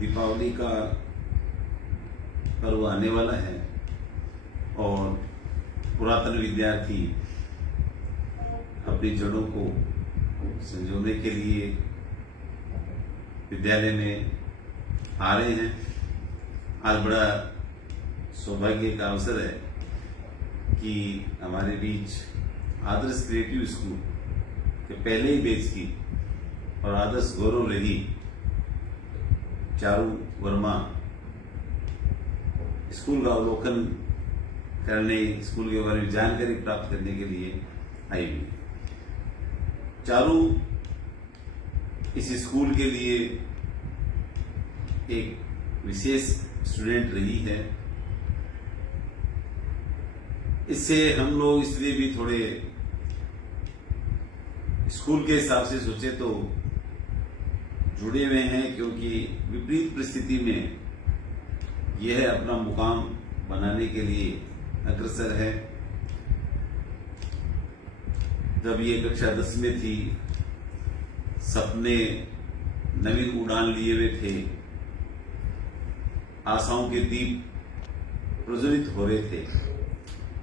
दीपावली का पर्व आने वाला है और पुरातन विद्यार्थी अपनी जड़ों को संजोने के लिए विद्यालय में आ रहे हैं। आज बड़ा सौभाग्य का अवसर है कि हमारे बीच आदर्श क्रिएटिव स्कूल के पहले ही बैच की और आदर्श गौरव रही चारू वर्मा स्कूल का अवलोकन करने, स्कूल के बारे में जानकारी प्राप्त करने के लिए आई हुई। चारू इस स्कूल के लिए एक विशेष स्टूडेंट रही है। इससे हम लोग इसलिए भी थोड़े स्कूल के हिसाब से सोचे तो जुड़े हुए हैं, क्योंकि विपरीत परिस्थिति में यह अपना मुकाम बनाने के लिए अग्रसर है। जब ये कक्षा 10 में थी, सपने नवीन उड़ान लिए हुए थे, आशाओं के दीप प्रज्वलित हो रहे थे,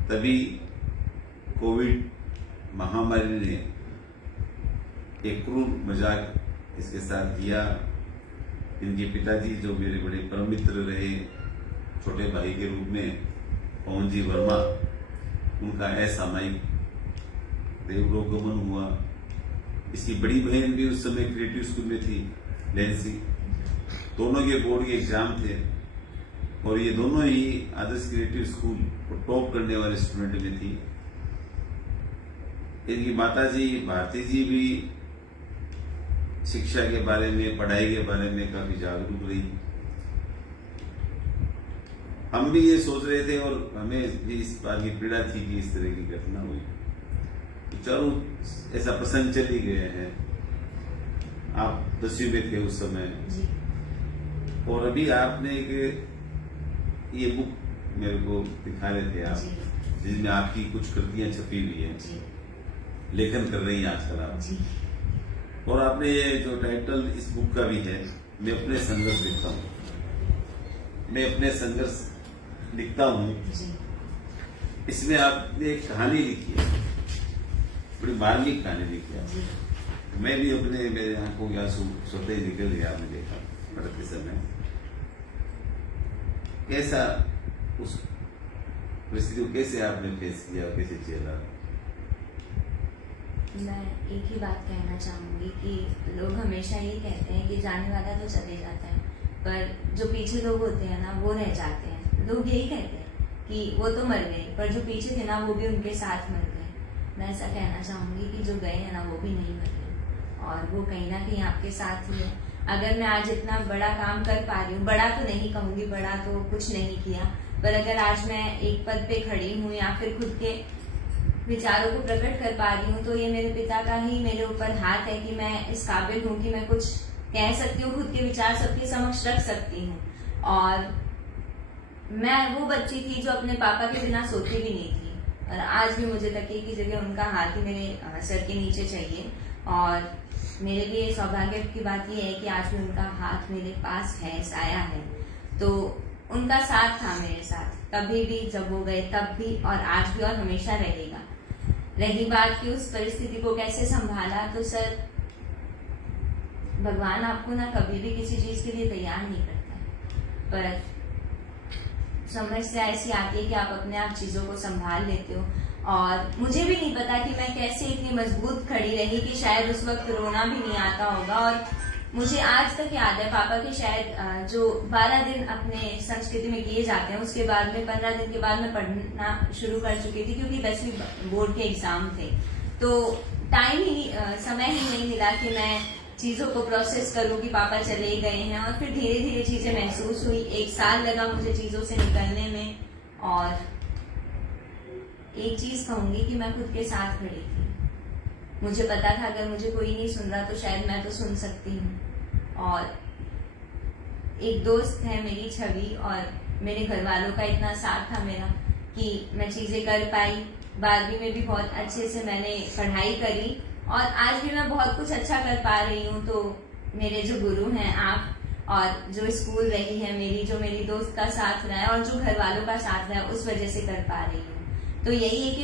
तभी कोविड महामारी ने एक क्रूर मजाक इसके साथ किया। इनके पिताजी, जो मेरे बड़े परम मित्र रहे, छोटे भाई के रूप में पवन जी वर्मा, उनका असामयिक देवलोक गमन हुआ। इसकी बड़ी बहन भी उस समय क्रिएटिव स्कूल में थी, नैन्सी। दोनों के बोर्ड के एग्जाम थे और ये दोनों ही आदर्श क्रिएटिव स्कूल को टॉप करने वाले स्टूडेंट में थी। इनकी माताजी भारती जी भी शिक्षा के बारे में, पढ़ाई के बारे में काफी जागरूक रही। हम भी ये सोच रहे थे और हमें भी इस बात की पीड़ा थी कि इस तरह की घटना हुई। तो चलो, ऐसा प्रसंग चल ही गए हैं। आप 10वीं में थे उस समय जी। और अभी आपने एक ये बुक मेरे को दिखा रहे थे आप, जिसमें आपकी कुछ कृतियां छपी हुई है, लेखन कर रही हैं आजकल आप जी। और आपने ये जो टाइटल इस बुक का भी है, मैं अपने संघर्ष लिखता हूँ, मैं अपने संघर्ष लिखता हूँ। इसमें आपने एक कहानी लिखी है, बड़ी मार्मिक कहानी लिखी है। मैं भी अपने, मेरे आंखों के आंसू स्वतः ही निकल गया आपने देखा पढ़ते समय। कैसा उस परिस्थिति को कैसे आपने फेस किया, कैसे झेला? मैं एक ही बात कहना चाहूंगी कि लोग हमेशा ये कहते हैं कि जाने वाला तो चले जाता है, पर जो पीछे लोग होते हैं ना, वो रह जाते हैं। लोग यही कहते हैं कि वो तो मर गए, पर जो पीछे थे ना, वो भी उनके साथ मर गए। मैं ऐसा कहना चाहूंगी कि जो गए हैं ना, वो भी नहीं मर गए और वो कहीं ना कहीं आपके साथ ही है। अगर मैं आज इतना बड़ा काम कर पा रही हूँ, बड़ा तो नहीं कहूंगी, बड़ा तो कुछ नहीं किया, पर अगर आज मैं एक पद पे खड़ी हूँ या फिर खुद के विचारों को प्रकट कर पा रही हूँ, तो ये मेरे पिता का ही मेरे ऊपर हाथ है कि मैं इस काबिल हूँ कि मैं कुछ कह सकती हूँ, खुद के विचार सबके समक्ष रख सकती हूँ। और मैं वो बच्ची थी जो अपने पापा के बिना सोती भी नहीं थी, और आज भी मुझे तकिए की जगह उनका हाथ ही मेरे सर के नीचे चाहिए। और मेरे लिए सौभाग्य की बात यह है कि आज भी उनका हाथ मेरे पास है, साया है। तो उनका साथ था मेरे साथ, तभी भी, जब वो गए तब भी, और आज भी, और हमेशा रहेगा। रही बात कि उस परिस्थिति को कैसे संभाला, तो सर, भगवान आपको ना कभी भी किसी चीज के लिए तैयार नहीं करता है, पर समस्या ऐसी आती है कि आप अपने आप चीजों को संभाल लेते हो। और मुझे भी नहीं पता कि मैं कैसे इतनी मजबूत खड़ी रही कि शायद उस वक्त रोना भी नहीं आता होगा। और मुझे आज तक याद है, पापा के शायद जो 12 दिन अपने संस्कृति में किए जाते हैं, उसके बाद में 15 दिन के बाद मैं पढ़ना शुरू कर चुकी थी, क्योंकि 10वीं बोर्ड के एग्जाम थे। तो समय ही नहीं मिला कि मैं चीजों को प्रोसेस करूं कि पापा चले गए हैं। और फिर धीरे धीरे चीजें महसूस हुई। 1 साल लगा मुझे चीजों से निकलने में। और एक चीज कहूंगी कि मैं खुद के साथ खड़ी थी। मुझे पता था अगर मुझे कोई नहीं सुन रहा तो शायद मैं तो सुन सकती हूँ। और एक दोस्त है मेरी, छवि, और मेरे घर वालों का इतना साथ था मेरा कि मैं चीजें कर पाई। 12वीं में भी बहुत अच्छे से मैंने पढ़ाई करी और आज भी मैं बहुत कुछ अच्छा कर पा रही हूँ। तो मेरे जो गुरु हैं आप, और जो स्कूल रही है मेरी, जो मेरी दोस्त का साथ रहा है और जो घर वालों का साथ रहा है, उस वजह से कर पा रही हूँ। तो यही है कि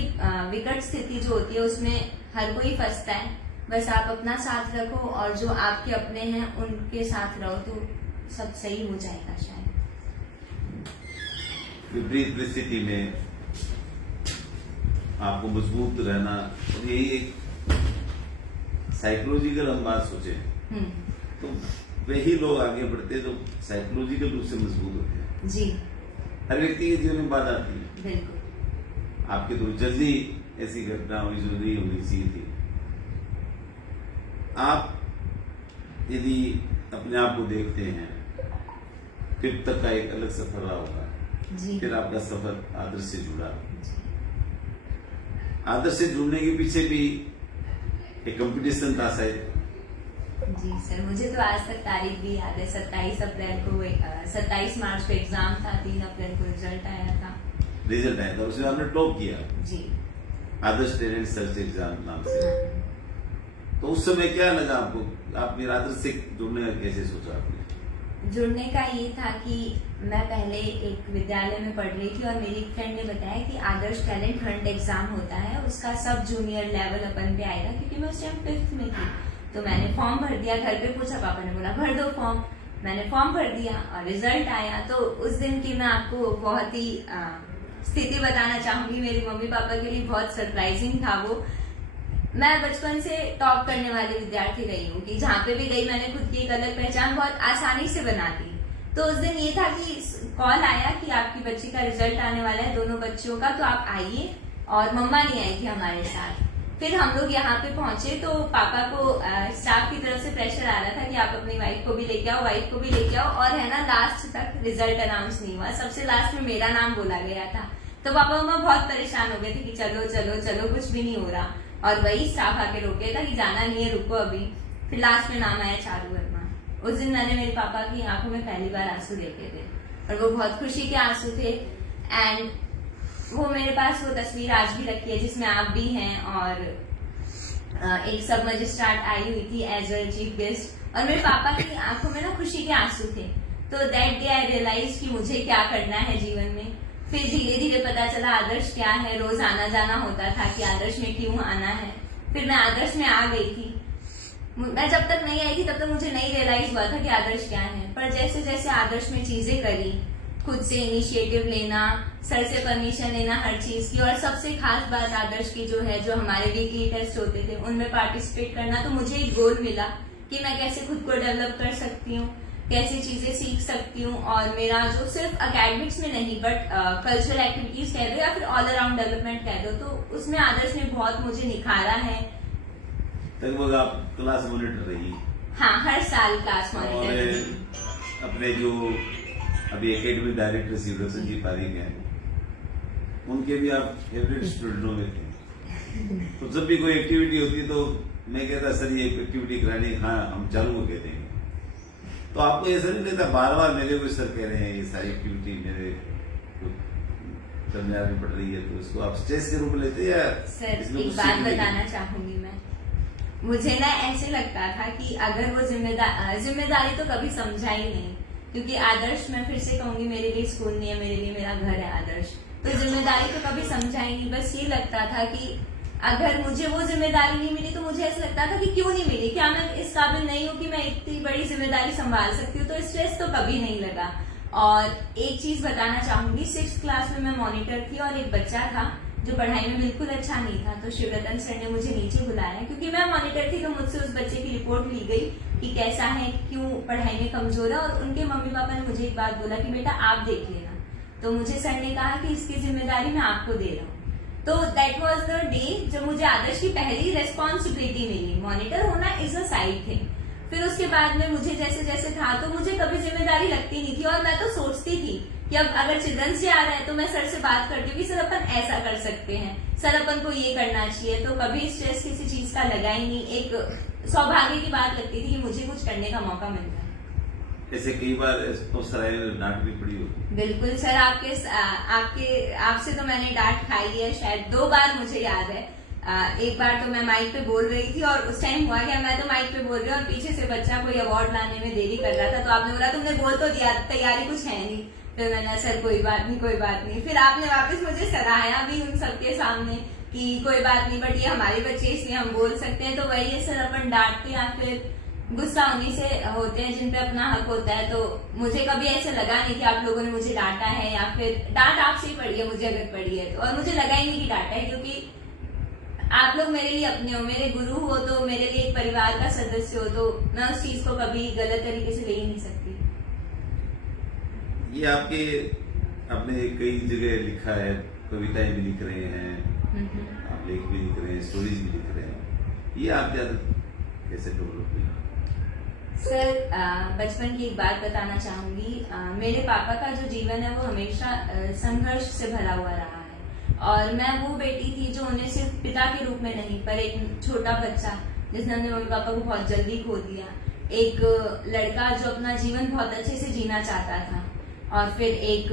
विकट स्थिति जो होती है उसमें हर कोई फंसता है, बस आप अपना साथ रखो और जो आपके अपने हैं उनके साथ रहो तो सब सही हो जाएगा शायद। विपरीत परिस्थिति में आपको मजबूत रहना, और यही एक साइकोलॉजिकल हम बात सोचे तो वही लोग आगे बढ़ते हैं जो साइकोलॉजिकल रूप से मजबूत होते हैं। जी, हर व्यक्ति के जीवन में बाधा आती है, बिल्कुल। आपके तो जल्दी ऐसी घटना हुई जो नहीं होनी चाहिए थी। आप यदि अपने आप को देखते हैं, फिर तक का एक अलग सफर रहा होगा, जी, फिर आपका सफर आदर्श से जुड़ा। आदर्श से जुड़ने के पीछे भी एक कंपटीशन था शायद। जी सर, मुझे तो आज तक तारीख भी याद है। 27 मार्च को एग्जाम था, 3 अप्रैल को रिजल्ट आया था। उसमें आपने टॉप किया। जी, आदर्श टैलेंट सर्च एग्जाम नाम से। तो उस समय क्या लगा आपको? आप मेरा आदर्श से जुड़ने का कैसे सोचा आपने? जुड़ने का ये था कि मैं पहले एक विद्यालय में पढ़ रही थी और मेरी एक फ्रेंड ने बताया कि आदर्श टैलेंट हंट एग्जाम होता है, उसका सब जूनियर लेवल अपन पे आएगा, क्योंकि मैं उस टाइम 5th में थी। तो मैंने फॉर्म भर दिया, घर पे पूछा, पापा ने बोला भर दो फॉर्म। मैंने फॉर्म भर दिया और रिजल्ट आया। तो उस दिन की मैं आपको बहुत ही स्थिति बताना चाहूंगी, मेरे मम्मी पापा के लिए बहुत सरप्राइजिंग था वो। मैं बचपन से टॉप करने वाली विद्यार्थी रही हूँ कि जहाँ पे भी गई मैंने खुद की एक अलग पहचान बहुत आसानी से बना दी। तो उस दिन ये था कि कॉल आया कि आपकी बच्ची का रिजल्ट आने वाला है, दोनों बच्चियों का, तो आप आइए। और मम्मा नहीं आई थी हमारे साथ। फिर हम लोग यहाँ पे पहुंचे तो पापा को स्टाफ की तरफ से प्रेशर आ रहा था कि आप अपनी वाइफ को भी लेके आओ, वाइफ को भी लेके आओ। और है ना, लास्ट तक रिजल्ट अनाउंस नहीं हुआ, सबसे लास्ट में मेरा नाम बोला गया था। तो पापा मम्मा बहुत परेशान हो गए थे कि चलो चलो चलो, कुछ भी नहीं हो रहा। और वही स्टाफ आके रोके था कि जाना नहीं है, रुको अभी। फिर लास्ट में नाम आया चारू वर्मा। उस दिन मैंने मेरे पापा की आंखों में पहली बार आंसू देखे थे और वो बहुत खुशी के आंसू थे। एंड वो मेरे पास वो तस्वीर आज भी रखी है जिसमें आप भी हैं और एक सब मजिस्ट्रेट आई हुई थी एज वेल चीफ गेस्ट, और मेरे पापा की आंखों में ना खुशी के आंसू थे। तो दैट डे आई रियलाइज कि मुझे क्या करना है जीवन में। फिर धीरे धीरे पता चला आदर्श क्या है, रोज आना जाना होता था कि आदर्श में क्यों आना है। फिर मैं आदर्श में आ गई थी। मैं जब तक नहीं आई थी तब तक मुझे नहीं रियलाइज हुआ था कि आदर्श क्या है। पर जैसे जैसे आदर्श में चीजें करी, खुद से इनिशिएटिव लेना, सर से परमिशन लेना हर चीज की, और सबसे खास बात आदर्श की जो है, जो हमारे वीकली टेस्ट होते थे उनमें पार्टिसिपेट करना, तो मुझे एक गोल मिला कि मैं कैसे खुद को डेवलप कर सकती हूँ, कैसे चीजें सीख सकती हूँ। और मेरा जो सिर्फ एकेडमिक्स में नहीं बट कल्चरल एक्टिविटीज कह दो या फिर ऑल अराउंड डेवलपमेंट कह दो, तो उसमें आदर्श ने बहुत मुझे निखारा है। लगभग आप क्लास मॉनिटर रही? हाँ, हर साल क्लास मॉनिटर रही। अपने जो अभी एकेडमिक डायरेक्टर शिवरतन जी पारिक हैं, उनके भी आप फेवरेट स्टूडेंटों में थे। तो जब भी कोई एक्टिविटी होती तो मैं कहता सर ये एक्टिविटी करानी, हाँ हम चालू को कहते हैं। तो आपको ऐसा नहीं लगता बार बार मेरे को सर कह रहे हैं ये सारी एक्टिविटी मेरे करने आगे बढ़ रही है, तो इसको आप स्ट्रेस के रूप में लेते या? सर एक बात बताना चाहूंगी मैं, मुझे ना ऐसे लगता था कि अगर वो जिम्मेदारी तो कभी समझा ही नहीं, क्योंकि आदर्श मैं फिर से कहूंगी मेरे लिए स्कूल नहीं है, मेरे लिए मेरा घर है आदर्श। तो जिम्मेदारी तो कभी समझा ही नहीं। बस ये लगता था कि अगर मुझे वो जिम्मेदारी नहीं मिली तो मुझे ऐसा लगता था कि क्यों नहीं मिली, क्या मैं इस काबिल नहीं हूँ कि मैं इतनी बड़ी जिम्मेदारी संभाल सकती हूँ। तो स्ट्रेस तो कभी नहीं लगा। और एक चीज बताना चाहूंगी, 6th क्लास में मैं मॉनिटर थी और एक बच्चा था जो पढ़ाई में बिल्कुल अच्छा नहीं था। तो शिवरतन सर ने मुझे नीचे बुलाया, क्योंकि मैं मॉनिटर थी तो मुझसे उस बच्चे की रिपोर्ट ली गई कि कैसा है, क्यों पढ़ाई में कमजोर है। और उनके मम्मी पापा ने मुझे एक बात बोला कि बेटा आप देख लेना। तो मुझे सर ने कहा कि इसकी जिम्मेदारी मैं आपको दे रहा हूँ। तो दैट वाज द डे जब मुझे आदर्श की पहली रेस्पॉन्सिबिलिटी मिली। मॉनिटर होना इज अ साइड थिंग। फिर उसके बाद में मुझे जैसे जैसे था तो मुझे कभी जिम्मेदारी लगती नहीं थी, और मैं तो सोचती थी कि अब अगर चिल्ड्रंस डे आ रहा है तो मैं सर से बात करती हूँ कि सर अपन ऐसा कर सकते हैं, सर अपन को ये करना चाहिए। तो कभी स्ट्रेस किसी चीज का लगा ही नहीं। एक सौभाग्य की बात लगती थी कि मुझे कुछ करने का मौका मिल रहा है। ऐसे कई बार डांट भी पड़ी होगी? बिल्कुल सर, आपसे तो मैंने डांट खाई है, शायद 2 बार मुझे याद है एक बार तो मैं माइक पे बोल रही थी और उस टाइम हुआ क्या, मैं तो माइक पे बोल रही हूँ और पीछे से बच्चा कोई अवार्ड लाने में देरी कर रहा था, तो आपने बोला तुमने बोल तो दिया, तैयारी कुछ है नहीं। फिर मैंने सर कोई बात नहीं कोई बात नहीं, फिर आपने वापस मुझे सराहा भी उन सबके सामने कि कोई बात नहीं, बट ये हमारे बच्चे इसलिए हम बोल सकते हैं। तो वही है सर, अपन डांटते या फिर गुस्सा उन्हीं से होते हैं जिन पे अपना हक होता है। तो मुझे कभी ऐसा लगा नहीं कि आप लोगों ने मुझे डांटा है या फिर डांट आपसे ही पड़ी है मुझे अगर पड़ी है तो, और मुझे लगा ही नहीं कि डांटा है, क्योंकि आप लोग मेरे लिए अपने हो, मेरे गुरु हो, तो मेरे लिए एक परिवार का सदस्य हो, तो मैं उस चीज को कभी गलत तरीके से ले ही नहीं सकती। ये आपने कई जगह लिखा है, कविताएं भी लिख रहे हैं, आप लेख भी लिख रहे हैं, स्टोरीज भी लिख रहे हैं, ये आपकी आदत कैसे डेवलप हुई? सर बचपन की एक बात बताना चाहूंगी। मेरे पापा का जो जीवन है वो हमेशा संघर्ष से भरा हुआ रहा है, और मैं वो बेटी थी जो उन्हें सिर्फ पिता के रूप में नहीं पर एक छोटा बच्चा जिसने अपने मम्मी पापा को बहुत जल्दी खो दिया, एक लड़का जो अपना जीवन बहुत अच्छे से जीना चाहता था, और फिर एक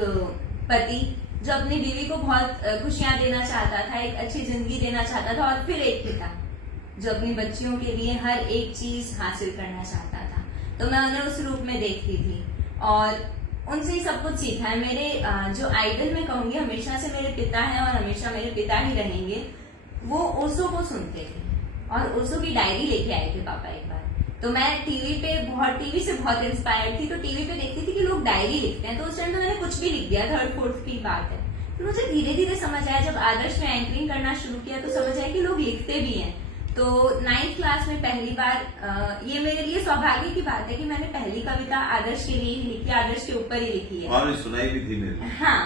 पति जो अपनी बीवी को बहुत खुशियां देना चाहता था, एक अच्छी जिंदगी देना चाहता था, और फिर एक पिता जो अपनी बच्चियों के लिए हर एक चीज हासिल करना चाहता था। तो मैं उन्हें उस रूप में देखती थी और उनसे ही सब कुछ सीखा है। मेरे जो आइडल मैं कहूंगी हमेशा से मेरे पिता हैं और हमेशा मेरे पिता ही रहेंगे। वो ओशो को सुनते थे और ओशो की डायरी लेके आए थे पापा एक बार। तो मैं टीवी से बहुत इंस्पायर्ड थी, तो टीवी पे देखती थी कि लोग डायरी लिखते हैं, तो उस टाइम तो मैंने कुछ भी लिख दिया, 3rd 4th की बात है। तो मुझे धीरे धीरे समझ आया, जब आदर्श में एंकरिंग करना शुरू किया तो समझ आया कि लोग लिखते भी हैं। तो 9th क्लास में पहली बार ये मेरे लिए सौभाग्य की बात है कि मैंने पहली कविता आदर्श के लिए ही लिखी, आदर्श के ऊपर ही लिखी है, और सुनाई भी थी मेरे। हाँ,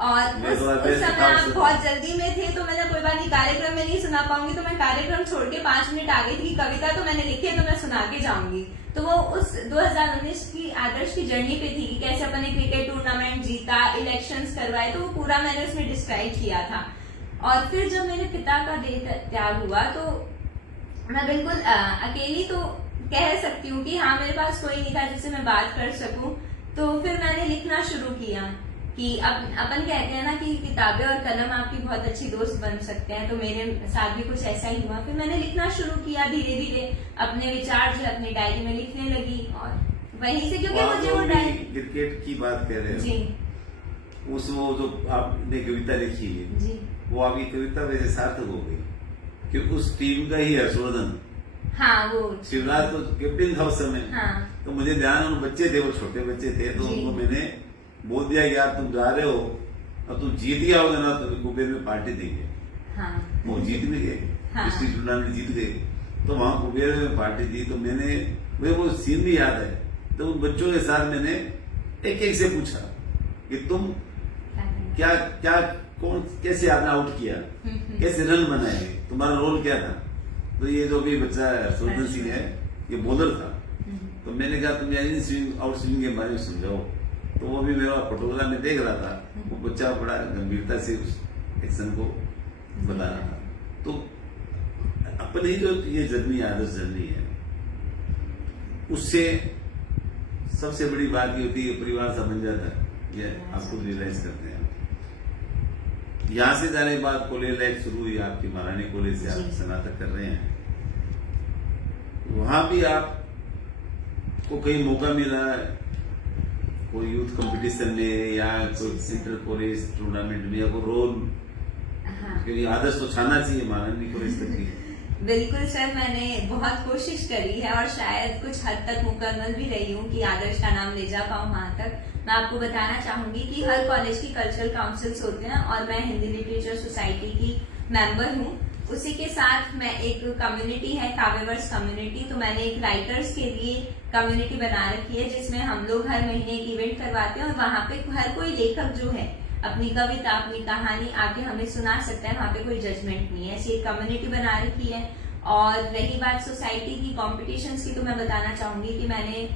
और उस समय आप बहुत जल्दी में थे, तो मैंने कोई बात नहीं, कार्यक्रम में नहीं सुना पाऊंगी, तो मैं कार्यक्रम छोड़ के 5 मिनट आगे थी, कविता तो मैंने लिखी है तो मैं सुना के जाऊंगी। तो वो उस 2019 की आदर्श की जर्नी पे थी कि कैसे अपन ने क्रिकेट टूर्नामेंट जीता, इलेक्शंस करवाए, तो वो पूरा मैंने उसमें डिस्क्राइब किया था। और फिर जब मेरे पिता का देह त्याग हुआ तो मैं बिल्कुल अकेली तो कह सकती हूँ कि हाँ, मेरे पास कोई नहीं था जिससे मैं बात कर सकूं। तो फिर मैंने लिखना शुरू किया कि अपन कहते हैं ना कि किताबें और कलम आपकी बहुत अच्छी दोस्त बन सकते हैं, तो मेरे साथ भी कुछ ऐसा ही हुआ। फिर मैंने लिखना शुरू किया, धीरे धीरे अपने विचार जो अपनी डायरी में लिखने लगी, और वहीं से क्योंकि मुझे वो डायरी क्रिकेट की बात कह रहे हो जी, उस वो जो आपने कविता लिखी है जी, वो आपकी कविता वैसे सार्थक हो गई कि उस टीम का ही हर्षवर्धन, हाँ, वो शिवराज तो कैप्टन था उस समय। हाँ, तो मुझे ध्यान, उन बच्चे थे, वो छोटे बच्चे थे, तो उनको मैंने बोल दिया कि यार तुम जा रहे हो और तुम जीत गया होगे ना तो कुबेर में पार्टी देंगे। हाँ, वो जीत नहीं गए, डिस्ट्रिक्ट टूर्नामेंट जीत गए, तो वहां कुबेर में पार्टी दी। तो मुझे वो सीन भी याद है। तो उन बच्चों के साथ मैंने एक एक से पूछा कि तुम क्या क्या कौन कैसे आपने आउट किया, कैसे रन बनाए, तुम्हारा रोल क्या था। तो ये जो भी बच्चा हर्षवर्धन सिंह है, ये बॉलर था। तो मैंने कहा तुम यानी स्विंग आउट स्विंग के बारे में समझाओ। तो वो भी मेरा फोटोग्राफ में देख रहा था, वो बच्चा बड़ा गंभीरता से उस एक्शन को बता रहा था। तो अपनी जो ये जर्नी, आदर्श जर्नी है, उससे सबसे बड़ी बात ये होती है परिवार सा बन जाता है, ये आपको रियलाइज करते हैं। यहाँ से जाने के बाद कॉलेज लाइफ शुरू हुई आपकी, महारानी कॉलेज से आप स्नातक कर रहे हैं। वहां भी आपको कहीं मौका मिला कोई यूथ कंपटीशन में या कोई इंटर कॉलेज टूर्नामेंट में, या कोई रोल? क्योंकि आदर्श तो छाना चाहिए महारानी कॉलेज तक की। बिल्कुल सर, मैंने बहुत कोशिश करी है और शायद कुछ हद तक मुकम्मल भी रही हूँ कि आदर्श का नाम ले जा पाऊँ वहां तक। मैं आपको बताना चाहूंगी कि हर कॉलेज की कल्चरल काउंसिल्स होते हैं और मैं हिंदी लिटरेचर सोसाइटी की मेंबर हूँ। उसी के साथ मैं एक कम्युनिटी है, काव्यवर्स कम्युनिटी, तो मैंने एक राइटर्स के लिए कम्युनिटी बना रखी है जिसमें हम लोग हर महीने एक इवेंट करवाते हैं और वहां पे हर कोई लेखक जो है अपनी कविता, अपनी कहानी आके हमें सुना सकता है। वहां पे कोई जजमेंट नहीं है, ऐसी एक कम्युनिटी बना रखी है। और रही बात सोसाइटी की कॉम्पिटिशन्स की, तो मैं बताना चाहूंगी कि मैंने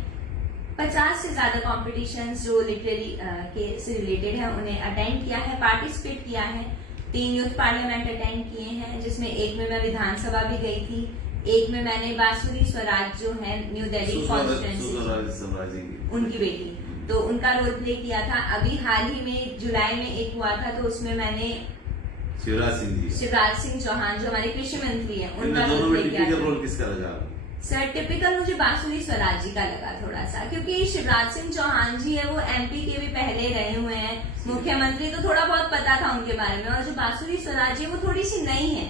50 से ज्यादा कॉम्पिटिशन्स जो लिटरेरी के से रिलेटेड है उन्हें अटेंड किया है, पार्टिसिपेट किया है। 3 यूथ पार्लियामेंट अटेंड किए हैं, जिसमें एक में मैं विधानसभा भी गई थी, एक में मैंने बांसुरी स्वराज जो है न्यू दिल्ली कॉन्स्टिट्यूएंसी, उनकी बेटी, तो उनका रोल प्ले किया था। अभी हाल ही में जुलाई में एक हुआ था, तो उसमें मैंने शिवराज सिंह जी, शिवराज सिंह चौहान जो हमारे कृषि मंत्री हैं, उनका इनमें दोनों रोल में लेके टिपिकल आए। रोल किसका लगा? सर टिपिकल मुझे बांसुरी स्वराज जी का लगा थोड़ा सा, क्योंकि शिवराज सिंह चौहान जी है वो एमपी के भी पहले रहे हुए हैं मुख्यमंत्री, तो थोड़ा बहुत पता था उनके बारे में। और जो बांसुरी स्वराज जी वो थोड़ी सी नई है,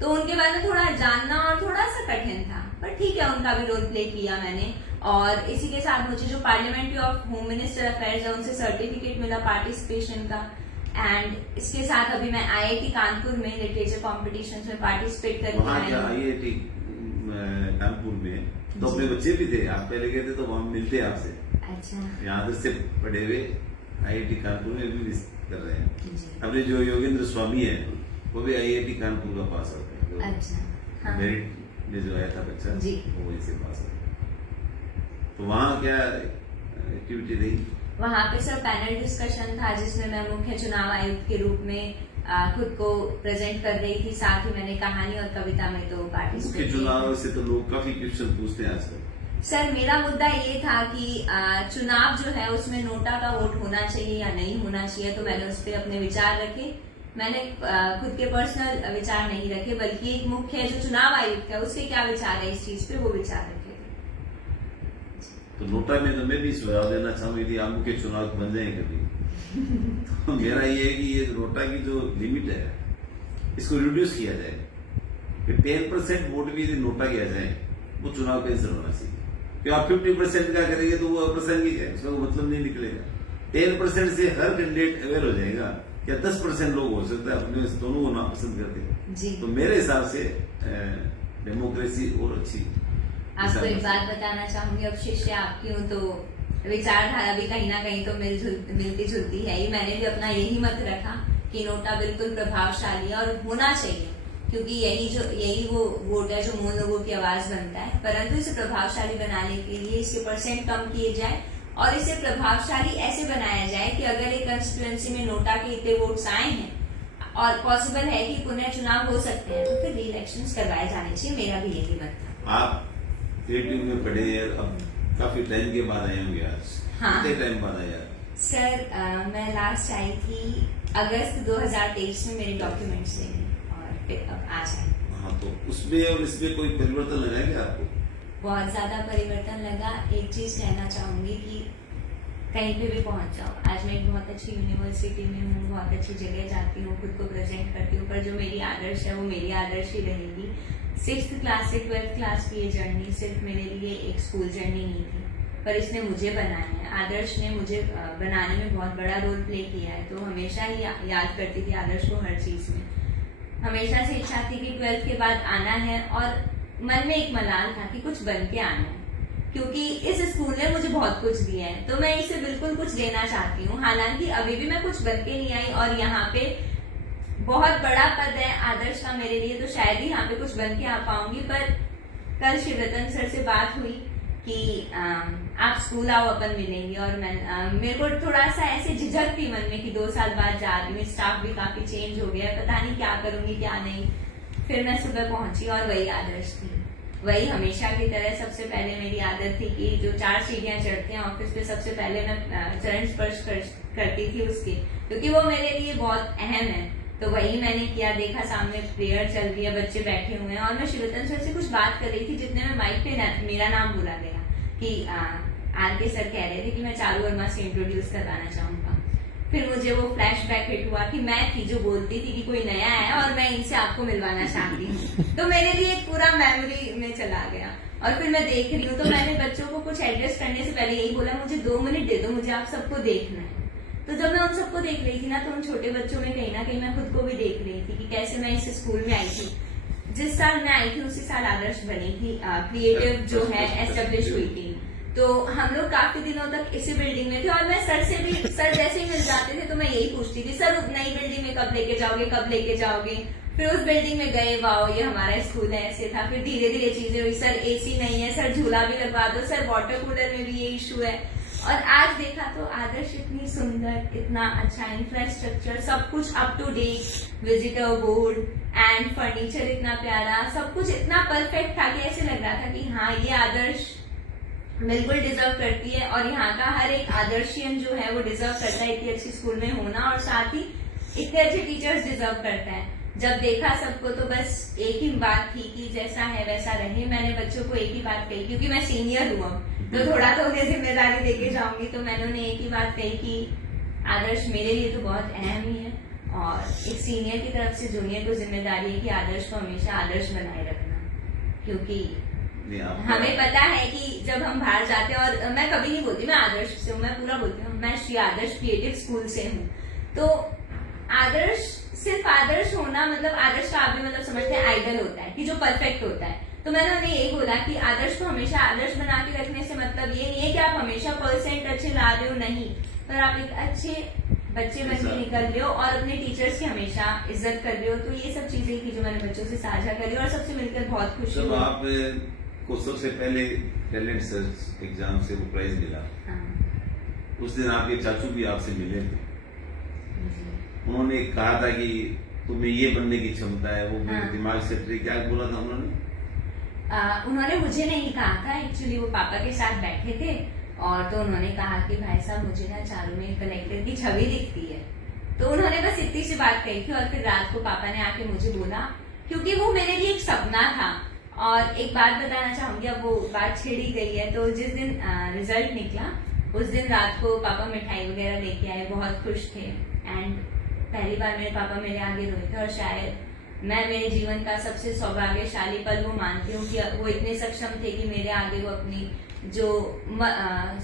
तो उनके बारे में थोड़ा जानना और थोड़ा सा कठिन था, पर ठीक है उनका भी रोल प्ले किया मैंने। और इसी के साथ मुझे जो parliamentary of home minister affairs है उनसे सर्टिफिकेट मिला पार्टिसिपेशन का। एंड इसके साथ अभी मैं आईआईटी कानपुर में लिटरेचर कॉम्पिटिशन में पार्टिसिपेट करके वहाँ आई क्या हूँ। आईआईटी कानपुर में तो अपने बच्चे भी थे, आप पहले गए थे तो वहाँ मिलते हैं आपसे। अच्छा यहाँ से पढ़े हुए आईआईटी कानपुर में भी विजिट कर रहे हैं। जी। अपने जो योगेंद्र स्वामी है वो भी आईआईटी कानपुर का पास आउट है, जो अच्छा हाँ मेरिट में जो आया था बच्चा जी। वो वहीं से पास आउट। तो वहाँ क्या एक्टिविटी रही? वहाँ पे सर पैनल डिस्कशन था जिसमें मैं मुख्य चुनाव आयुक्त के रूप में खुद को प्रेजेंट कर रही थी, साथ ही मैंने कहानी और कविता में तो मुख्य पार्टिसिपेट चुनाव से तो लोग काफी क्वेश्चन पूछते हैं आजकल। सर मेरा मुद्दा ये था कि चुनाव जो है उसमें नोटा का वोट होना चाहिए या नहीं होना चाहिए, तो मैंने उस पर अपने विचार रखे। मैंने खुद के पर्सनल विचार नहीं रखे, बल्कि एक मुख्य जो चुनाव आयुक्त है उसके क्या विचार है इस चीज पे वो विचार रखे। तो नोटा में तो मैं भी सुझाव देना चाहूंगी यदि आप मुख्य चुनाव बन जाए कभी तो मेरा ये है कि ये नोटा की जो लिमिट है इसको रिड्यूस किया जाए, कि 10% वोट भी यदि नोटा किया जाए वो चुनाव कैंसिल होना चाहिए। कि आप 50% का करेंगे तो वो अप्रासंगिक है, उसका कोई मतलब नहीं निकलेगा। 10% से हर कैंडिडेट अवेयर हो जाएगा, क्या 10% लोग हो सकता है अपने दोनों को नापसंद करते हैं जी। तो मेरे हिसाब से डेमोक्रेसी और अच्छी। आपको एक बात बताना चाहूंगी, अब शिष्य आपकी हूँ तो विचारधारा भी कहीं ना कहीं तो मिलती जुलती है ही। मैंने भी अपना यही मत रखा कि नोटा बिल्कुल प्रभावशाली है और होना चाहिए, क्योंकि यही वो वोट है जो मूल लोगों की आवाज बनता है। परंतु इसे प्रभावशाली बनाने के लिए इसके % कम किए जाए और इसे प्रभावशाली ऐसे बनाया जाए कि अगर एक कंस्टिट्यूएंसी में नोटा के इतने वोट्स आए हैं और पॉसिबल है कि पुनः चुनाव हो सकते हैं, तो फिर री इलेक्शन करवाए जाने चाहिए। मेरा भी यही मत था। आप क्रिएटिव में पढ़े हैं, अब काफी टाइम के बाद आए होंगे आज। हाँ। कितने टाइम बाद आया? सर मैं लास्ट आई थी अगस्त 2023 में मेरे डॉक्यूमेंट्स लेने, और फिर अब आज आई। हाँ, तो उसमें और इसमें कोई परिवर्तन लगा है क्या आपको? बहुत ज्यादा परिवर्तन लगा। एक चीज कहना चाहूंगी कि कहीं पे भी पहुंच जाओ, आज मैं एक बहुत अच्छी यूनिवर्सिटी में हूँ, बहुत अच्छी जगह जाती हूँ, खुद को प्रेजेंट करती हूँ, पर जो मेरी आदर्श है वो मेरी आदर्श ही रहेगी। 6th क्लास से 12th क्लास की ये जर्नी सिर्फ मेरे लिए एक स्कूल जर्नी नहीं थी, पर इसने मुझे बनाया है। आदर्श ने मुझे बनाने में बहुत बड़ा रोल प्ले किया है, तो हमेशा ही याद करती थी आदर्श को हर चीज में। हमेशा से इच्छा थी कि 12th के बाद आना है, और मन में एक मलाल था कि कुछ बन के आना है, क्योंकि इस स्कूल ने मुझे बहुत कुछ दिया है, तो मैं इसे बिल्कुल कुछ देना चाहती हूँ। हालांकि अभी भी मैं कुछ बन के नहीं आई, और यहाँ पे बहुत बड़ा पद है आदर्श का मेरे लिए, तो शायद ही यहाँ पे कुछ बन के आ पाऊंगी। पर कल शिवरतन सर से बात हुई कि आप स्कूल आओ, अपन मिलेंगे, और मेरे को थोड़ा सा ऐसे झिझक थी मन में कि 2 साल बाद जा रही हूँ, स्टाफ भी काफी चेंज हो गया, पता नहीं क्या करूंगी क्या नहीं। फिर मैं सुबह पहुंची और वही आदर्श थी, वही हमेशा की तरह। सबसे पहले मेरी आदत थी कि जो 4 सीढ़ियां चढ़ते हैं ऑफिस पे, सबसे पहले मैं चरण स्पर्श करती थी उसके, क्योंकि वो मेरे लिए बहुत अहम है। तो वही मैंने किया। देखा सामने प्रेयर चल रही है, बच्चे बैठे हुए हैं, और मैं शिवरतन सर से कुछ बात कर रही थी, जितने में माइक पे मेरा नाम बोला गया कि आर.के. सर कह रहे थे कि मैं चारू वर्मा से इंट्रोड्यूस करवाना चाहूंगा। फिर मुझे वो फ्लैशबैक हिट हुआ कि मैं थी जो बोलती थी कि कोई नया है और मैं इनसे आपको मिलवाना चाहती हूँ। तो मेरे लिए एक पूरा मेमोरी में चला गया। और फिर मैं देख रही हूँ, तो मैंने बच्चों को कुछ एड्रेस करने से पहले यही बोला, मुझे 2 मिनट दे दो, मुझे आप सबको देखना है। तो जब मैं उन सबको देख रही थी ना, तो उन छोटे बच्चों में कहीं ना कहीं मैं खुद को भी देख रही थी कि कैसे मैं इस स्कूल में आई थी। जिस साल मैं आई थी उसी साल आदर्श बनी थी, क्रिएटिव जो है एस्टेब्लिश हुई थी। तो हम लोग काफी दिनों तक इसी बिल्डिंग में थे, और मैं सर जैसे ही मिल जाते थे तो मैं यही पूछती थी, सर नई बिल्डिंग में कब लेके जाओगे, कब लेके जाओगे। फिर उस बिल्डिंग में गए, वाओ ये हमारा स्कूल है, ऐसे था। फिर धीरे धीरे चीजें हुई, सर AC नहीं है, सर झूला भी लगवा दो, सर वाटर कूलर में भी ये इशू है। और आज देखा तो आदर्श इतनी सुंदर, इतना अच्छा इंफ्रास्ट्रक्चर, सब कुछ up to date, visitor board and furniture इतना प्यारा, सब कुछ इतना परफेक्ट था कि ऐसे लग रहा था कि हाँ ये आदर्श बिल्कुल डिजर्व करती है, और यहाँ का हर एक आदर्शियन जो है वो डिजर्व करता है इतनी अच्छी स्कूल में होना। और साथ ही इतने अच्छे टीचर्स डिजर्व करता है। जब देखा सबको तो बस एक ही बात थी कि जैसा है वैसा रहे। मैंने बच्चों को एक ही बात कही, क्योंकि मैं सीनियर हूँ अब, तो थोड़ा तो उन्हें जिम्मेदारी देके जाऊंगी। तो मैंने उन्हें एक ही बात कही कि आदर्श मेरे लिए तो बहुत अहम ही है, और एक सीनियर की तरफ से जूनियर को जिम्मेदारी है कि आदर्श को हमेशा आदर्श बनाए रखना। क्योंकि हमें पता है कि जब हम बाहर जाते हैं, और मैं कभी नहीं बोलती मैं आदर्श से हूँ, मैं पूरा बोलती हूँ मैं श्री आदर्श क्रिएटिव स्कूल से हूँ। तो आदर्श सिर्फ आदर्श होना मतलब आदर्श का आप भी मतलब समझते हैं आइडल होता है कि जो परफेक्ट होता है। तो मैंने उन्हें यही बोला कि आदर्श को हमेशा आदर्श बना के रखने से मतलब ये नहीं है कि आप हमेशा परसेंट अच्छे ला रहे हो, नहीं, पर आप एक अच्छे बच्चे बन के निकल रहे हो और अपने टीचर्स की हमेशा इज्जत कर रहे हो। तो ये सब चीजें थी जो मैंने बच्चों से साझा करी और सबसे मिलकर बहुत खुशी हुई। आप को सबसे पहले टैलेंट सर्च एग्जाम से वो प्राइज मिला, उस दिन आपके चाचू भी आपसे मिले थे। उन्होंने कहा था कि तुम्हें ये बनने की क्षमता है, वो मेरे दिमाग से क्या बोला था उन्होंने? उन्होंने मुझे नहीं कहा था, एक्चुअली वो पापा के साथ बैठे थे और तो उन्होंने कहा कि भाई साहब मुझे ना चारू में कलेक्टर की छवि दिखती है। तो उन्होंने बस इतनी सी बात कही थी और फिर रात को पापा ने आके मुझे बोला, क्योंकि वो मेरे लिए एक सपना था। और एक बात बताना चाहूंगी, अब वो बात छेड़ी गई है। तो जिस दिन रिजल्ट निकला उस दिन रात को पापा मिठाई वगैरह लेके आए, बहुत खुश थे। एंड पहली बार मेरे पापा मेरे आगे रोए थे और शायद मैं मेरे जीवन का सबसे सौभाग्यशाली पल वो मानती हूँ कि वो इतने सक्षम थे कि मेरे आगे वो अपनी जो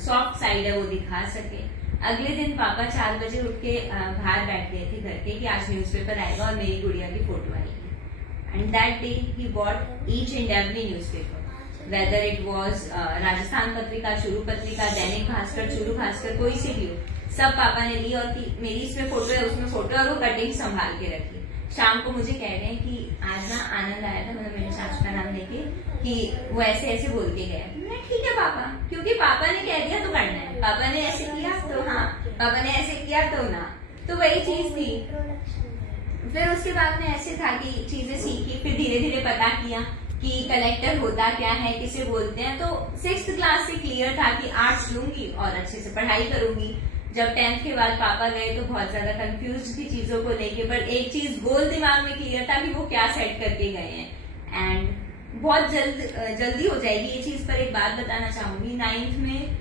सॉफ्ट साइड है वो दिखा सके। अगले दिन पापा 4 बजे उठ के बाहर बैठ गए थे घर के कि आज न्यूज़पेपर आएगा और मेरी गुड़िया की फोटो आएगी। And that day he bought each and every newspaper, whether it was Rajasthan Patrika, शुरू पत्रिका, दैनिक भास्कर, शुरू भास्कर, कोई से भी हो, सब पापा ने ली। और मेरी इसमें फोटो है, उसमें फोटो है, और वो कटिंग संभाल के रखी। शाम को मुझे कह रहे हैं कि आज ना आनंद आया था, मतलब मेरे चाचू का नाम लेके, कि वो ऐसे ऐसे बोल के गया। मैं ठीक है पापा, क्योंकि पापा ने कह दिया तो करना है, पापा ने ऐसे किया तो हाँ, पापा ने ऐसे किया तो ना। तो वही चीज थी। फिर उसके बाद में ऐसे था कि चीजें सीखी, फिर धीरे धीरे पता किया कि कलेक्टर होता क्या है, किसे बोलते हैं। तो 6th क्लास से क्लियर था कि आर्ट्स लूंगी और अच्छे से पढ़ाई करूंगी। जब 10th के बाद पापा गए तो बहुत ज्यादा कंफ्यूज थी चीजों को लेके, पर एक चीज गोल दिमाग में क्लियर था कि वो क्या सेट करके गए हैं। एंड बहुत जल्दी हो जाएगी ये चीज। पर एक बात बताना चाहूंगी, 9th में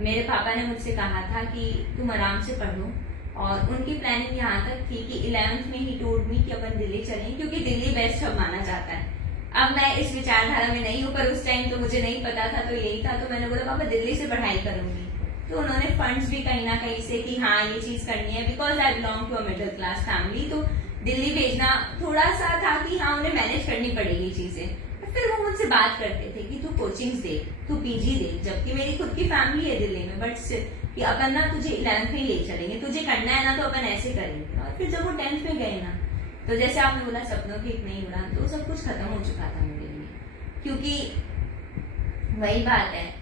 मेरे पापा ने मुझसे कहा था कि तुम आराम से पढ़ो, और उनकी प्लानिंग यहाँ तक थी कि 11th में ही टोल्ड मी कि अपन दिल्ली चलें, क्योंकि दिल्ली बेस्ट अब माना जाता है। अब मैं इस विचारधारा में नहीं हूँ, पर उस टाइम तो मुझे नहीं पता था, तो यही था। तो मैंने बोला पापा दिल्ली से पढ़ाई करूंगी। तो उन्होंने फंड्स भी कहीं ना कहीं से कि हाँ ये चीज करनी है, because I belong to a middle class family. तो दिल्ली भेजना थोड़ा सा था कि हाँ उन्हें मैनेज करनी पड़ेगी चीजें। फिर वो मुझसे बात करते थे कि तू कोचिंग्स दे, तू पीजी दे, जबकि मेरी खुद की फैमिली है दिल्ली में, बट कि अपन ना तुझे 11th में ले चलेंगे, तुझे करना है ना तो अपन ऐसे करेंगे। और फिर जब वो 10th में गए ना, तो जैसे आपने बोला सपनों की एक नई उड़ान, तो सब कुछ खत्म हो चुका था मेरे लिए। क्योंकि वही बात है,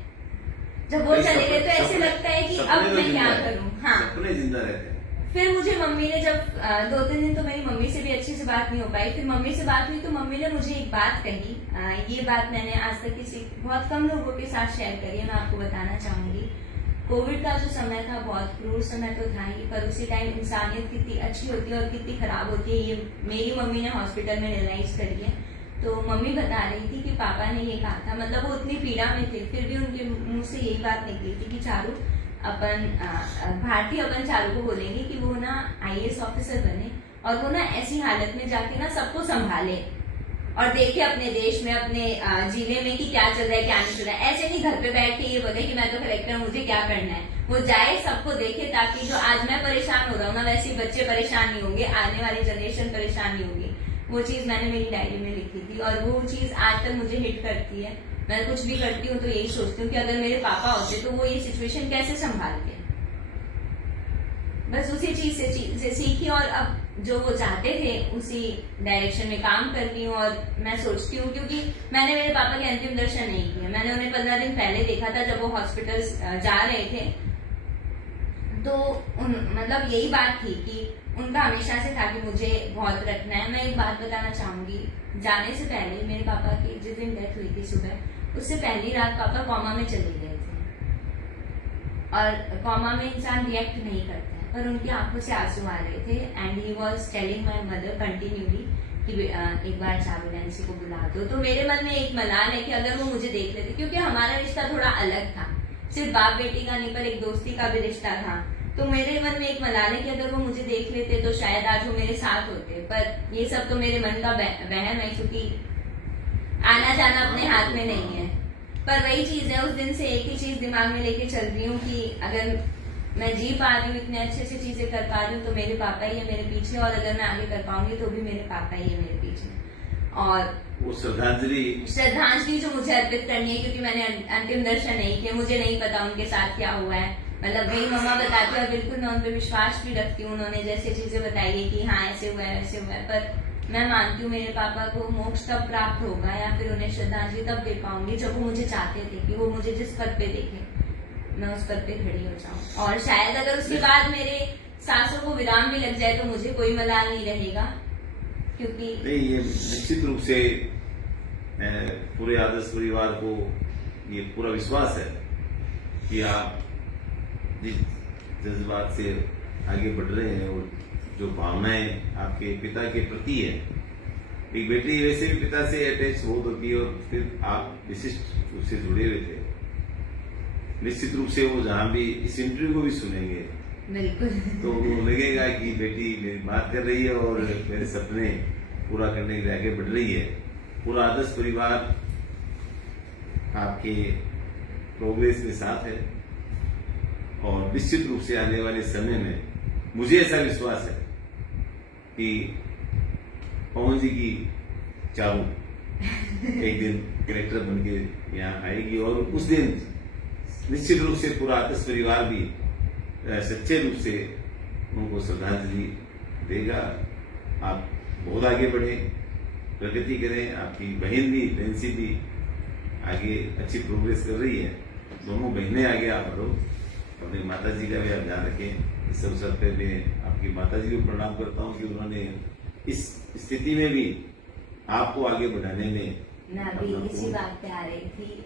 जब वो चले गए तो ऐसे लगता है कि अब मैं क्या करूं। हाँ, सपने जिंदा रहते हैं। फिर मुझे मम्मी ने जब 2-3 दिन तो मेरी मम्मी से भी अच्छे से बात नहीं हो पाई, फिर मम्मी से बात हुई तो मम्मी ने मुझे एक बात कही। ये बात मैंने आज तक किसी बहुत कम लोगों के साथ शेयर करी है, मैं आपको बताना चाहूंगी। कोविड का जो समय था बहुत क्रूर समय तो था ही, पर उसी टाइम इंसानियत कितनी अच्छी होती है और कितनी खराब होती है ये मेरी मम्मी ने हॉस्पिटल में रियलाइज करी है। तो मम्मी बता रही थी कि पापा ने ये कहा था, मतलब वो उतनी पीड़ा में थे, फिर भी उनके मुंह से यही बात निकली थी कि चारू अपन भारतीय अपन चारू को बोलेंगे कि वो ना IAS ऑफिसर बने और वो ना ऐसी हालत में जाके ना सबको संभाले और देखे अपने देश में, अपने जिले में कि क्या चल रहा है क्या नहीं चल रहा है। ऐसे नहीं घर पे बैठ के ये बोले कि मैं तो कलेक्टर, मुझे क्या करना है। वो जाए, सबको देखे, ताकि जो आज मैं परेशान हो रहा हूँ ना, वैसे बच्चे परेशान नहीं होंगे, आने वाली जनरेशन परेशान नहीं होगी। वो चीज मैंने मेरी डायरी में लिखी थी और वो चीज आज तक मुझे हिट करती है। मैं कुछ भी करती हूँ तो यही सोचती हूँ कि अगर मेरे पापा होते तो वो ये सिचुएशन कैसे संभालते। बस उसी चीज से सीखी और अब जो वो चाहते थे उसी डायरेक्शन में काम कर रही हूँ। और मैं सोचती हूँ, क्योंकि मैंने मेरे पापा के अंतिम दर्शन नहीं किए, मैंने उन्हें 15 दिन पहले देखा था जब वो हॉस्पिटल जा रहे थे। तो मतलब यही बात थी कि उनका हमेशा से था कि मुझे बहुत रखना है। मैं एक बात बताना चाहूंगी, जाने से पहले मेरे पापा की जिस दिन डेथ हुई थी सुबह, उससे पहली रात पापा कोमा में चले गए थे। और कोमा में इंसान रिएक्ट नहीं करता है, पर उनकी आंखों से आंसू आ रहे थे and he was telling my mother continually कि एक बार चारू नैन्सी को बुला दो। तो मेरे मन में एक मलाल है कि अगर वो मुझे देख लेते, क्योंकि हमारा रिश्ता थोड़ा अलग था, सिर्फ बाप बेटी का नहीं पर एक दोस्ती का भी रिश्ता था। तो मेरे मन में एक मलाल है कि अगर वो मुझे देख लेते तो शायद आज वो मेरे साथ होते। पर ये सब तो मेरे मन का वहम है, क्योंकि आना जाना अपने हाथ में नहीं है। पर वही चीज है, उस दिन से एक ही चीज दिमाग में लेके चल रही हूँ कि अगर मैं जी पा रही हूँ, इतने अच्छे से चीजें कर पा रही हूँ, तो मेरे पापा ही है मेरे पीछे, और अगर मैं आगे कर पाऊंगी तो भी मेरे पापा ही है मेरे पीछे। और वो श्रद्धांजलि जो मुझे अर्पित करनी है, क्योंकि मैंने अंतिम दर्शन नहीं किए, मुझे नहीं पता उनके साथ क्या हुआ है। मतलब मेरी मम्मा बताती है और बिल्कुल मैं उन पर विश्वास भी रखती हूँ, उन्होंने जैसे चीजें बताई है कि हाँ ऐसे हुआ है वैसे हुआ है। पर मैं मानती हूँ मेरे पापा को मोक्ष तब प्राप्त होगा या फिर उन्हें श्रद्धांजलि तब दे पाऊंगी जब वो मुझे चाहते थे कि वो मुझे जिस पद पे देखे मैं उस पद पे खड़ी हो जाऊं। और शायद अगर उसके बाद मेरे सांसों को विराम भी लग जाए तो मुझे कोई मलाल नहीं रहेगा, क्योंकि नहीं, ये निश्चित रूप से पूरे आदर्श परिवार को ये पूरा विश्वास है कि आप जिस जज्बात से आगे बढ़ रहे हैं और जो भावनाएं आपके पिता के प्रति है, एक बेटी वैसे भी पिता से अटैच बहुत होती है और फिर आप विशिष्ट रूप से जुड़े हुए थे। निश्चित रूप से वो जहां भी इस इंटरव्यू को भी सुनेंगे बिल्कुल तो उनको लगेगा कि बेटी मेरी बात कर रही है और मेरे सपने पूरा करने के लिए आगे बढ़ रही है। पूरा आदर्श परिवार आपके प्रोग्रेस में साथ है और निश्चित रूप से आने वाले समय में मुझे ऐसा विश्वास है कि पवन जी की चारू एक दिन कलेक्टर बन के यहाँ आएगी और उस दिन निश्चित रूप से पूरा आदर्श परिवार भी सच्चे रूप से उनको श्रद्धांजलि देगा। आप बहुत आगे बढ़े, प्रगति करें। आपकी बहन भी नैन्सी भी आगे अच्छी प्रोग्रेस कर रही है। दोनों बहनें आगे आप बढ़ो। अपने माता जी का भी आप ध्यान रखें। इस अवसर पर मैं आपकी माता जी को प्रणाम करता हूँ कि उन्होंने इस स्थिति में भी आपको आगे बढ़ाने में। मैं अभी इसी बात पे आ रही थी।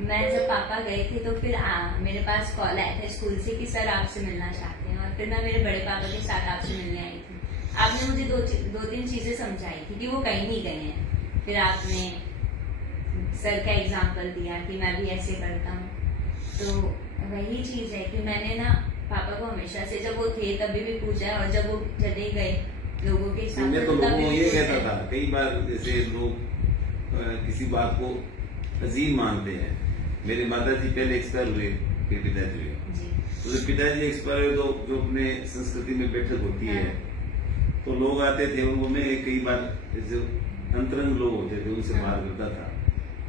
मैं जब पापा गए थे तो फिर मेरे पास कॉल आया था स्कूल से कि सर आपसे मिलना चाहते हैं, और फिर मैं मेरे बड़े पापा के साथ आपसे मिलने आई थी। आपने मुझे दो तीन चीजें समझाई थी कि वो कहीं नहीं गए हैं। फिर आपने सर का एग्जाम्पल दिया कि मैं भी ऐसे करता हूँ। तो वही चीज है कि मैंने ना पापा को हमेशा से, जब वो थे तभी भी पूछा है, और जब वो चले गए लोगों के साथ मैं तो लोगों को ये कहता था कई बार, जैसे लोग किसी बात को अजीब मानते हैं। मेरे माता जी पहले एक्सपायर हुए, फिर पिताजी हुए। तो जब पिताजी एक्सपायर हुए तो जो अपने संस्कृति में बैठक होती है तो लोग आते थे, उनको मैं कई बार जो अंतरंग लोग होते थे उनसे बात करता था।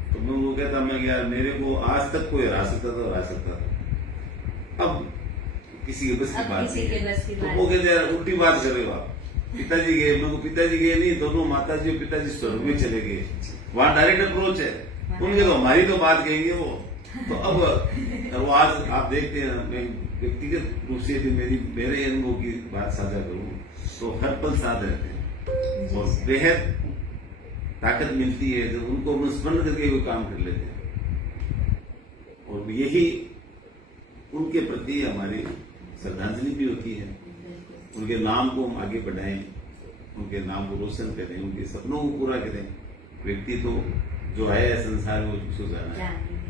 तो मैं उनको कहता, मैं यार मेरे को आज तक कोई हरा सकता था, अब किसी के बस की बात नहीं। तो वो कहते यार उल्टी बात कर रहे हो आप। पिताजी गए, मेरे को पिताजी गए नहीं, दोनों माताजी और पिताजी स्वर्ग में चले गए। वहां डायरेक्ट अप्रोच है उनके, तो हमारी तो बात कहेंगे वो। तो अब वो आज आप देखते हैं, मैं व्यक्तिगत रूप से भी मेरे अनुभव की बात साझा करूं तो हर पल साथ रहते हैं और बेहद ताकत मिलती है जब उनको स्मरण करके वो काम कर लेते हैं। और यही उनके प्रति हमारी श्रद्धांजलि भी होती है। उनके नाम को हम आगे बढ़ाएं, उनके नाम को रोशन करें, उनके सपनों को पूरा करें। व्यक्ति तो जो आया है संसार में उसको जाना है,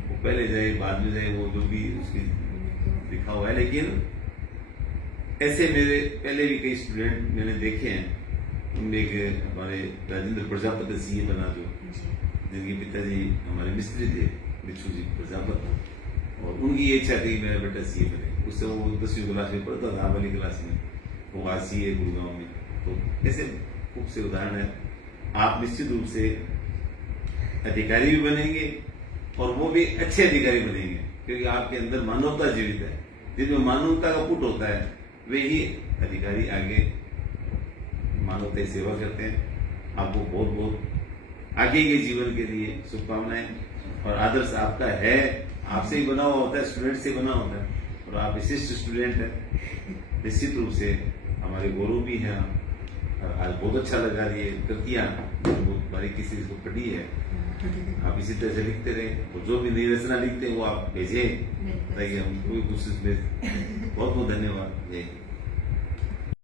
वो पहले जाए बाद में जाए, वो जो भी उसकी लिखा हुआ है। लेकिन ऐसे मेरे पहले भी कई स्टूडेंट मैंने देखे हैं। उनमें एक हमारे राजेंद्र प्रजापति सीए बना, जो जिनके पिताजी हमारे मिस्त्री थे, बिच्छू जी प्रजापति, और उनकी ये इच्छा थी मेरा बेटा सीए बने। उससे वो 10वीं क्लास में पढ़ता था, वाली क्लास में, वो आज सीए गुड़गांव में। तो ऐसे खूब से उदाहरण है। आप निश्चित रूप से अधिकारी भी बनेंगे और वो भी अच्छे अधिकारी बनेंगे, क्योंकि आपके अंदर मानवता जीवित है। जिनमें मानवता का पुट होता है वे ही अधिकारी आगे मानवता की सेवा करते हैं। आपको बहुत बहुत आगे के जीवन के लिए शुभकामनाएं। और आदर्श आपका है, आपसे ही बना हुआ होता है, स्टूडेंट से बना होता है, और आप विशिष्ट स्टूडेंट हैं। निश्चित रूप से हमारे गौरव भी हैं। आज बहुत अच्छा लगा, ये कृतियां बहुत बारीकी से इसको पढ़ी है आप इसी तरह से लिखते रहे, और जो भी नई रचना लिखते हैं वो आप भेजें बिल्कुल। ताकि हमको भी कुछ बहुत बहुत धन्यवाद। जय हिंद।